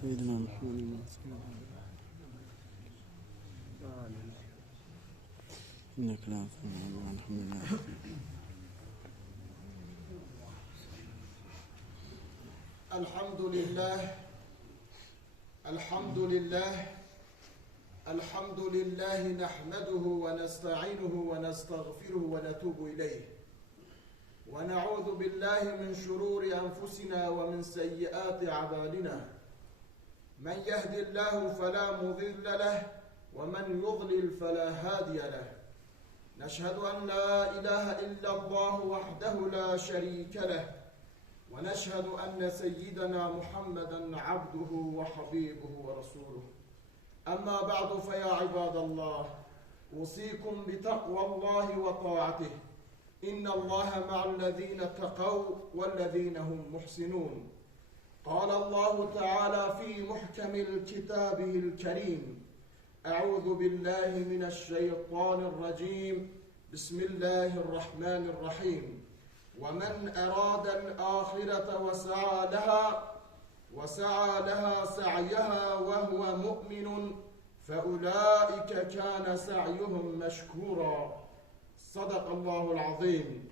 سيدنا محمد إنك لا تفهم الحمد لله. الحمد لله الحمد لله الحمد لله نحمده ونستعينه ونستغفره ونتوب إليه ونعوذ بالله من شرور أنفسنا ومن سيئات أعمالنا من يهد الله فلا مضل له ومن يضلل فلا هادي له نشهد أن لا إله إلا الله وحده لا شريك له ونشهد أن سيدنا محمدا عبده وحبيبه ورسوله أما بعد فيا عباد الله أوصيكم بتقوى الله وطاعته إن الله مع الذين اتقوا والذين هم محسنون قال الله تعالى في محكم كتابه الكريم أعوذ بالله من الشيطان الرجيم بسم الله الرحمن الرحيم ومن أراد الآخرة وسعى لها سعيها وهو مؤمن فأولئك كان سعيهم مشكورا صدق الله العظيم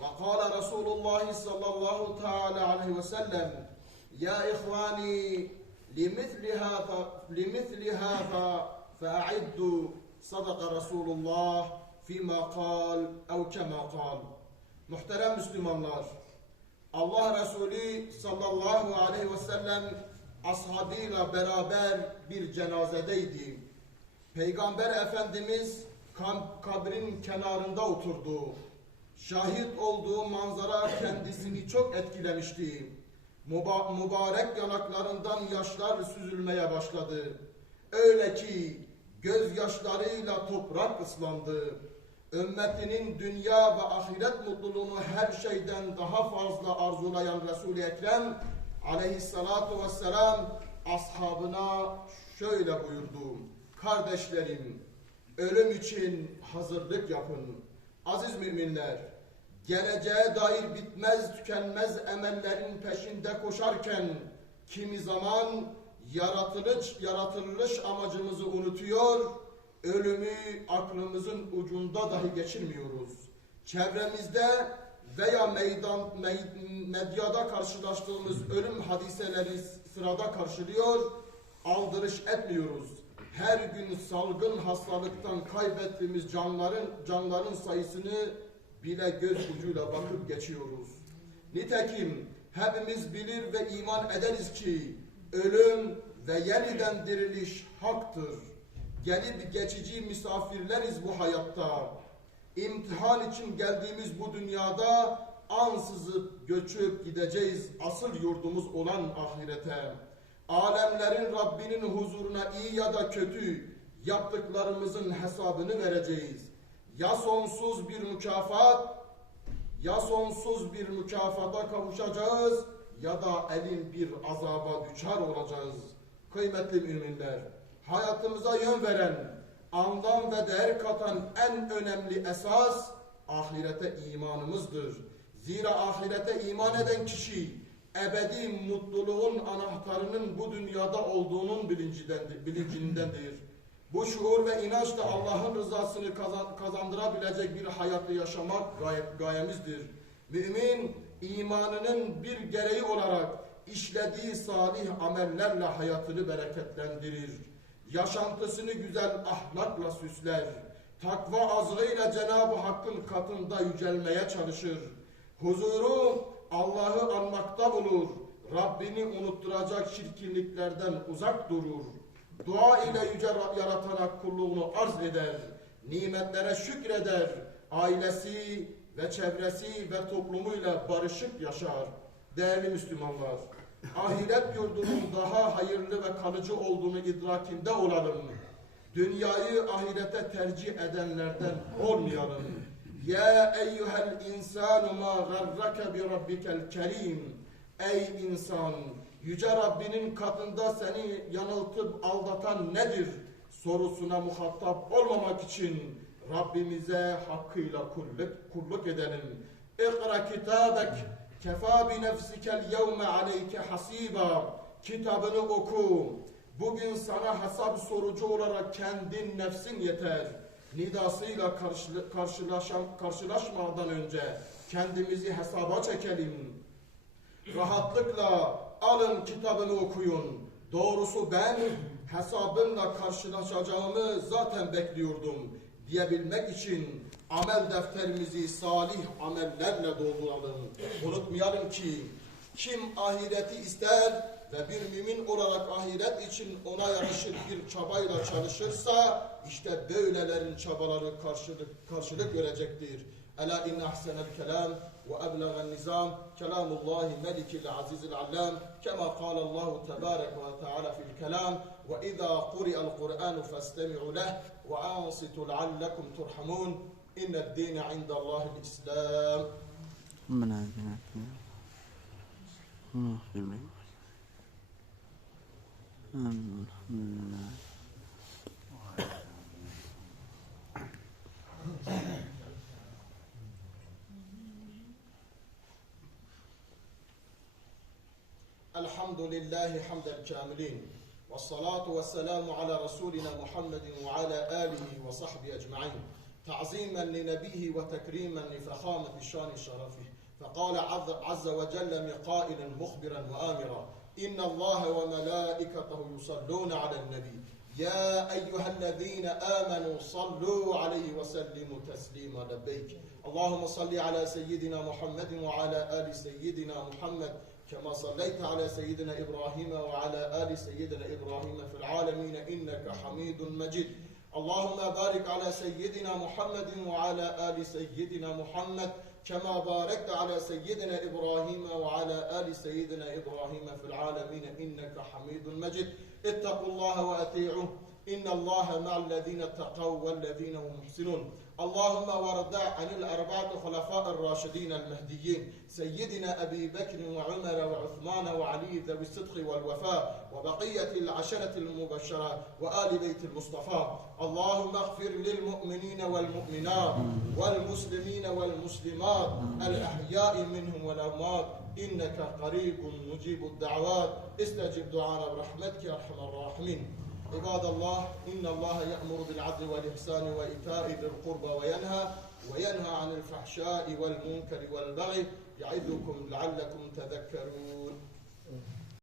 وقال رسول الله صلى الله تعالى عليه وسلم يا إخواني لمثل هذا فأعدوا صدق رسول الله فيما قال أو كما قال. Muhterem Müslümanlar, Allah Resulü sallallahu aleyhi ve sellem ashabıyla beraber bir cenazedeydi. Peygamber Efendimiz kabrin kenarında oturdu. Şahit olduğu manzara kendisini çok etkilemişti. Mübarek yanaklarından yaşlar süzülmeye başladı. Öyle ki gözyaşlarıyla toprak ıslandı. Ümmetinin dünya ve ahiret mutluluğunu her şeyden daha fazla arzulayan Resul-i Ekrem aleyhissalatu vesselam ashabına şöyle buyurdu. Kardeşlerim, ölüm için hazırlık yapın. Aziz müminler, geleceğe dair bitmez tükenmez emellerin peşinde koşarken kimi zaman yaratılış amacımızı unutuyor, ölümü aklımızın ucunda dahi geçirmiyoruz. Çevremizde veya medyada karşılaştığımız ölüm hadiseleri sırada karşılıyor, aldırış etmiyoruz. Her gün salgın hastalıktan kaybettiğimiz canların sayısını bile göz ucuyla bakıp geçiyoruz. Nitekim hepimiz bilir ve iman ederiz ki ölüm ve yeniden diriliş haktır. Gelip geçici misafirleriz bu hayatta. İmtihan için geldiğimiz bu dünyada ansızıp göçüp gideceğiz asıl yurdumuz olan ahirete. Alemlerin Rabbinin huzuruna iyi ya da kötü yaptıklarımızın hesabını vereceğiz. Ya sonsuz bir mükafata kavuşacağız ya da elin bir azaba düçar olacağız. Kıymetli müminler, hayatımıza yön veren, anlam ve değer katan en önemli esas ahirete imanımızdır. Zira ahirete iman eden kişi ebedi mutluluğun anahtarının bu dünyada olduğunun bilincindendir. Bu şuur ve inançla Allah'ın rızasını kazandırabilecek bir hayatı yaşamak gayemizdir. Mümin, imanının bir gereği olarak işlediği salih amellerle hayatını bereketlendirir. Yaşantısını güzel ahlakla süsler. Takva azığıyla Cenab-ı Hakk'ın katında yücelmeye çalışır. Huzuru Allah'ı anmakta bulur. Rabbini unutturacak çirkinliklerden uzak durur. Dua ile yüce yaratana kulluğunu arz eder. Nimetlere şükreder. Ailesi ve çevresi ve toplumuyla barışık yaşar. Değerli Müslümanlar, ahiret yurdunun daha hayırlı ve kalıcı olduğunu idrakinde olalım. Dünyayı ahirete tercih edenlerden olmayalım. Ya eyyuhel insanu ma garrake bi rabbikel kerim. Ey insan, yüce Rabbinin katında seni yanıltıp aldatan nedir sorusuna muhatap olmamak için Rabbimize hakkıyla kulluk edelim. İkra kitabek kefa bi nefsikel yevme aleyke hasiba. Kitabını oku. Bugün sana hesap sorucu olarak kendin nefsin yeter. Nidasıyla karşılaşmadan önce kendimizi hesaba çekelim. Rahatlıkla alın kitabını okuyun. Doğrusu ben hesabımla karşılaşacağımı zaten bekliyordum diyebilmek için amel defterimizi salih amellerle dolduralım. Unutmayalım ki kim ahireti ister ve bir mümin olarak ahiret için ona yaraşır bir çabayla çalışırsa işte böylelerin çabaları karşılık görecektir. Ela inne ahsenel kelam ve eblegan nizam kelamullahi melikil azizil allam kema kâlallahu tebârek ve teâlâ fil kelam ve izâ kuri'al Kur'anu festemi'u leh ve ansitu leallekum turhamun inned dîne indallâhil islam. ربنا آتنا في الدنيا واغفر لنا آمين الحمد لله الحمد لله حمد الكاملين والصلاة والسلام على رسولنا محمد وعلى آله وصحبه أجمعين تعظيما لنبيه وتكريما لفخامة شان شرفه فقال عز وجل من قائل مخبرا وآمرا إن الله وملائكته يصلون على النبي يا أيها الذين آمنوا صلوا عليه وسلموا تسليما لبيك اللهم صل على سيدنا محمد وعلى آل سيدنا محمد كما صليت على سيدنا إبراهيم وعلى آل سيدنا إبراهيم في العالمين إنك حميد مجيد اللهم بارك على سيدنا محمد وعلى آل سيدنا محمد كما باركت على سيدنا إبراهيم وعلى آل سيدنا إبراهيم في العالمين إنك حميد مجيد اتقوا الله وأطيعوه إن الله مع الذين اتقوا والذين هم محسنون اللهم وارض عن الأربعة خلفاء الراشدين المهديين سيدنا أبي بكر وعمر وعثمان وعلي ذوي الصدق والوفاء وبقية العشرة المبشرة وآل بيت المصطفى اللهم اغفر للمؤمنين والمؤمنات والمسلمين والمسلمات الأحياء منهم والأموات إنك قريب مجيب الدعوات استجب دعانا برحمتك يا أرحم الراحمين عباد الله إن الله يأمر بالعدل والإحسان وإيتاء ذي القربى وينهى عن الفحشاء والمنكر والبغي يعظكم لعلكم تذكرون